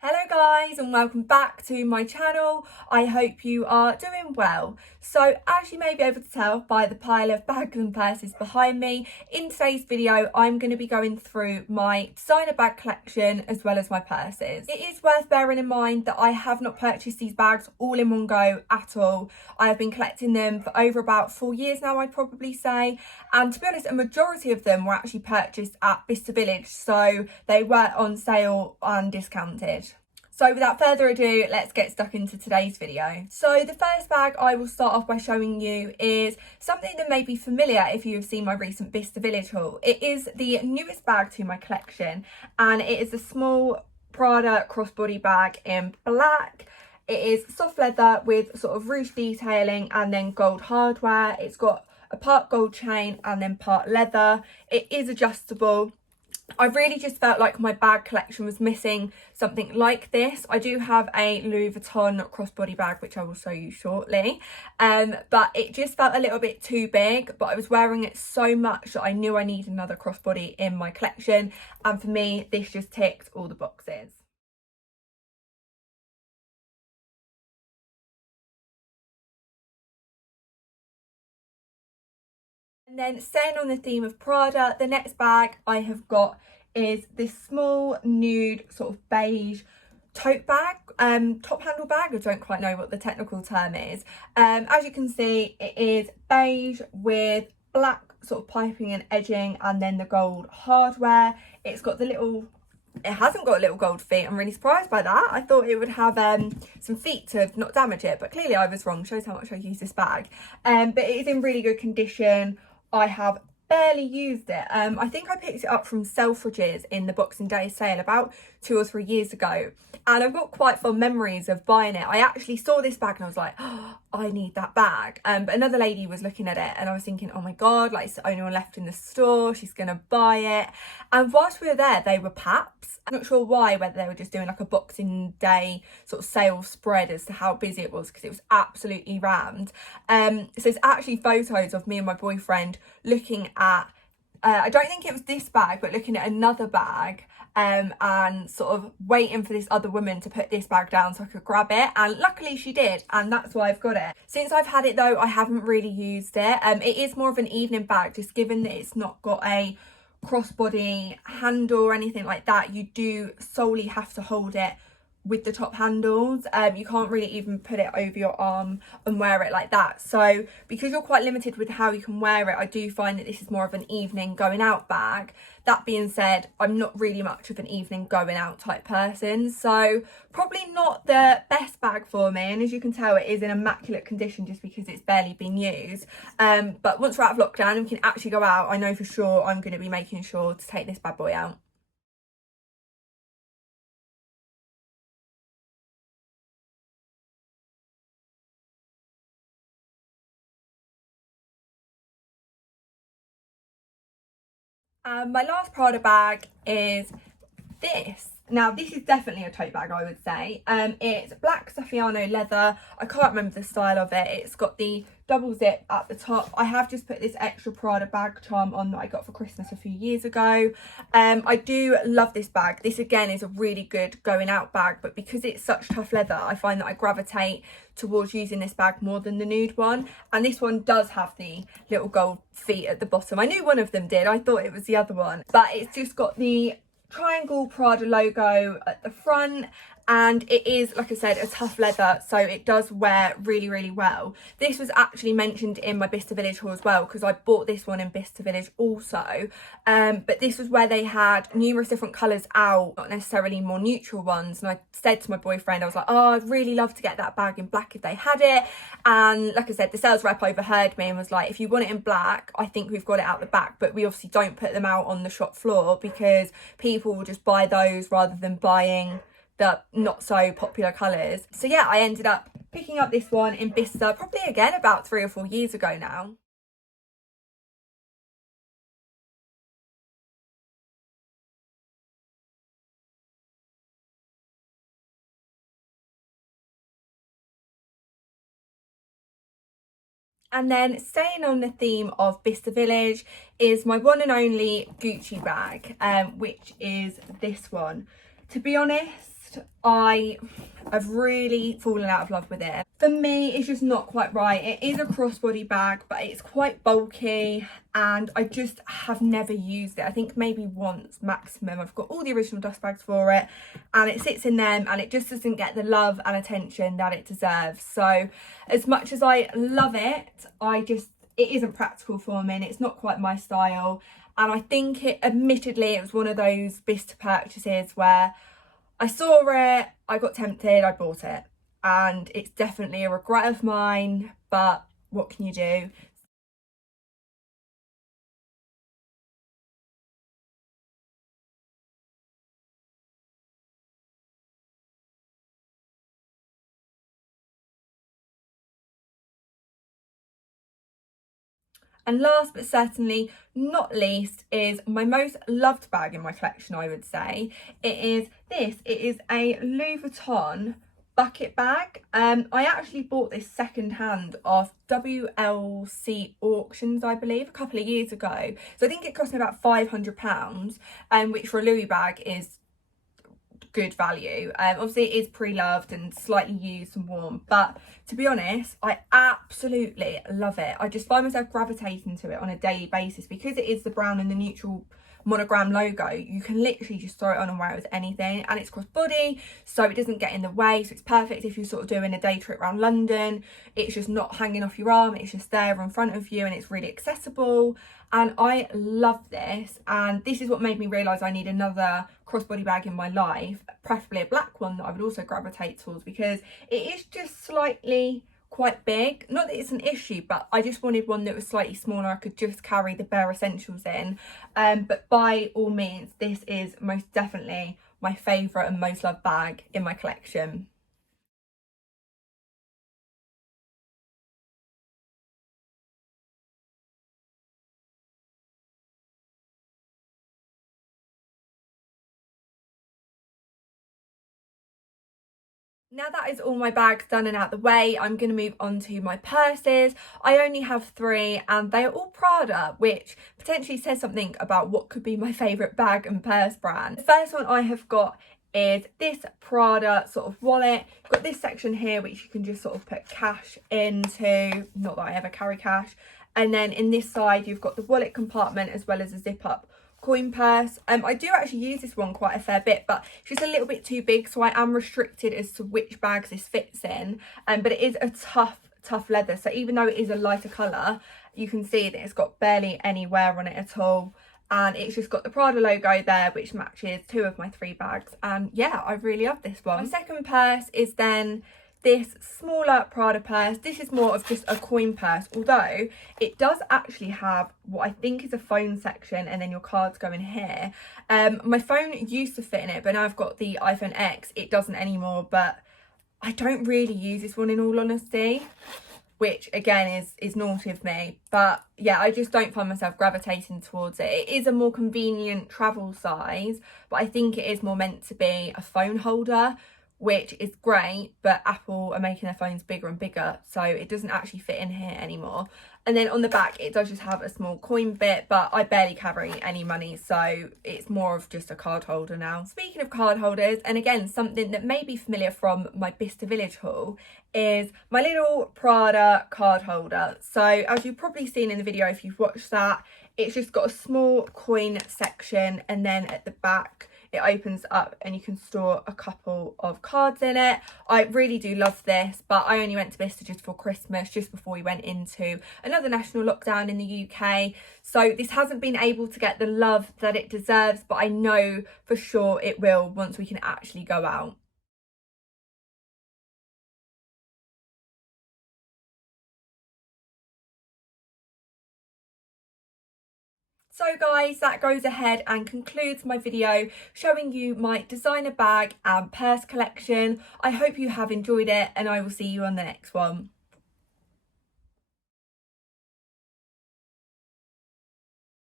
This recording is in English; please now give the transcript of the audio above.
Hello guys and welcome back to my channel. I hope you are doing well. So as you may be able to tell by the pile of bags and purses behind me, in today's video I'm going to be going through my designer bag collection as well as my purses. It is worth bearing in mind that I have not purchased these bags all in one go at all. I have been collecting them for over about 4 years now, I'd probably say, and to be honest a majority of them were actually purchased at Bicester Village, so they were on sale and discounted. So without further ado, let's get stuck into today's video. So the first bag I will start off by showing you is something that may be familiar if you have seen my recent Bicester Village haul. It is the newest bag to my collection and it is a small Prada crossbody bag in black. It is soft leather with sort of ruched detailing and then gold hardware. It's got a part gold chain and then part leather. It is adjustable. I really just felt like my bag collection was missing something like this. I do have a Louis Vuitton crossbody bag, which I will show you shortly. But it just felt a little bit too big, but I was wearing it so much that I knew I needed another crossbody in my collection. And for me, this just ticked all the boxes. And then staying on the theme of Prada, the next bag I have got is this small nude sort of beige tote bag, top handle bag. I don't quite know what the technical term is. As you can see, it is beige with black sort of piping and edging and then the gold hardware. It's got the little, it hasn't got little gold feet. I'm really surprised by that. I thought it would have some feet to not damage it, but clearly I was wrong. Shows how much I use this bag. But it is in really good condition. I have barely used it. I think I picked it up from Selfridges in the Boxing Day sale about 2 or 3 years ago, and I've got quite fond memories of buying it. I actually saw this bag and I was like, oh, I need that bag. But another lady was looking at it and I was thinking, oh my god, like it's the only one left in the store, she's gonna buy it. And whilst we were there, they were Paps. I'm not sure why, whether they were just doing like a Boxing Day sort of sale spread as to how busy it was, because it was absolutely rammed. So there's actually photos of me and my boyfriend looking at I don't think it was this bag, but looking at another bag and sort of waiting for this other woman to put this bag down so I could grab it, and luckily she did, and that's why I've got it. Since I've had it though, I haven't really used it. It is more of an evening bag, just given that it's not got a crossbody handle or anything like that. You do solely have to hold it with the top handles. You can't really even put it over your arm and wear it like that. So because you're quite limited with how you can wear it, I do find that this is more of an evening going out bag. That being said, I'm not really much of an evening going out type person, so probably not the best bag for me. And as you can tell, it is in immaculate condition just because it's barely been used. But once we're out of lockdown and we can actually go out, I know for sure I'm going to be making sure to take this bad boy out. My last Prada bag is this. Now this is definitely a tote bag, I would say. It's black saffiano leather. I can't remember the style of it. It's got the double zip at the top. I have just put this extra Prada bag charm on that I got for Christmas a few years ago. I do love this bag. This again is a really good going out bag, but because it's such tough leather, I find that I gravitate towards using this bag more than the nude one. And this one does have the little gold feet at the bottom. I knew one of them did. I thought it was the other one, but it's just got the triangle Prada logo at the front, and it is, like I said, a tough leather, so it does wear really, really well. This was actually mentioned in my Bicester Village haul as well, because I bought this one in Bicester Village also. But this was where they had numerous different colours out, not necessarily more neutral ones, and I said to my boyfriend, I was like, oh, I'd really love to get that bag in black if they had it. And like I said, the sales rep overheard me and was like, if you want it in black, I think we've got it out the back, but we obviously don't put them out on the shop floor because people will just buy those rather than buying the not so popular colours. So yeah, I ended up picking up this one in Bicester probably again about 3 or 4 years ago now. And then staying on the theme of Bicester Village is my one and only Gucci bag, which is this one. To be honest, I have really fallen out of love with it. For me, it's just not quite right. It is a crossbody bag, but it's quite bulky and I just have never used it. I think maybe once maximum. I've got all the original dust bags for it and it sits in them and it just doesn't get the love and attention that it deserves. So as much as I love it, it isn't practical for me and it's not quite my style. And I think admittedly, it was one of those Bista purchases where I saw it, I got tempted, I bought it. And it's definitely a regret of mine, but what can you do? And last but certainly not least is my most loved bag in my collection, I would say. It is this. It is a Louis Vuitton bucket bag. I actually bought this second hand off WLC auctions, I believe, a couple of years ago. So I think it cost me about £500, which for a Louis bag is good value. Obviously it is pre-loved and slightly used and worn, but to be honest, I absolutely love it. I just find myself gravitating to it on a daily basis because it is the brown and the neutral monogram logo. You can literally just throw it on and wear it with anything, and it's crossbody, so it doesn't get in the way, so it's perfect if you're sort of doing a day trip around London. It's just not hanging off your arm, it's just there in front of you and it's really accessible. And I love this, and this is what made me realise I need another crossbody bag in my life, preferably a black one that I would also gravitate towards, because it is just slightly quite big. Not that it's an issue, but I just wanted one that was slightly smaller. I could just carry the bare essentials in. But by all means, this is most definitely my favourite and most loved bag in my collection. Now that is all my bags done and out the way, I'm going to move on to my purses. I only have 3 and they are all Prada, which potentially says something about what could be my favourite bag and purse brand. The first one I have got is this Prada sort of wallet. You've got this section here which you can just sort of put cash into, not that I ever carry cash. And then in this side you've got the wallet compartment as well as a zip up coin purse. I do actually use this one quite a fair bit, but it's just a little bit too big, so I am restricted as to which bags this fits in. But it is a tough leather, so even though it is a lighter colour, you can see that it's got barely any wear on it at all, and it's just got the Prada logo there which matches 2 of my 3 bags. And yeah, I really love this one. My second purse is then this smaller Prada purse. This is more of just a coin purse, although it does actually have what I think is a phone section, and then your cards go in here. My phone used to fit in it, but now I've got the iPhone X, it doesn't anymore. But I don't really use this one in all honesty, which again is naughty of me. But yeah, I just don't find myself gravitating towards it. It is a more convenient travel size, but I think it is more meant to be a phone holder, which is great, but Apple are making their phones bigger and bigger, so it doesn't actually fit in here anymore. And then on the back it does just have a small coin bit, but I barely carry any money, so it's more of just a card holder now. Speaking of card holders, and again something that may be familiar from my Bista Village haul, is my little Prada card holder. So as you've probably seen in the video if you've watched that, it's just got a small coin section, and then at the back it opens up and you can store a couple of cards in it. I really do love this, but I only went to Bista just for Christmas, just before we went into another national lockdown in the UK. So this hasn't been able to get the love that it deserves, but I know for sure it will once we can actually go out. So guys, that goes ahead and concludes my video showing you my designer bag and purse collection. I hope you have enjoyed it, and I will see you on the next one.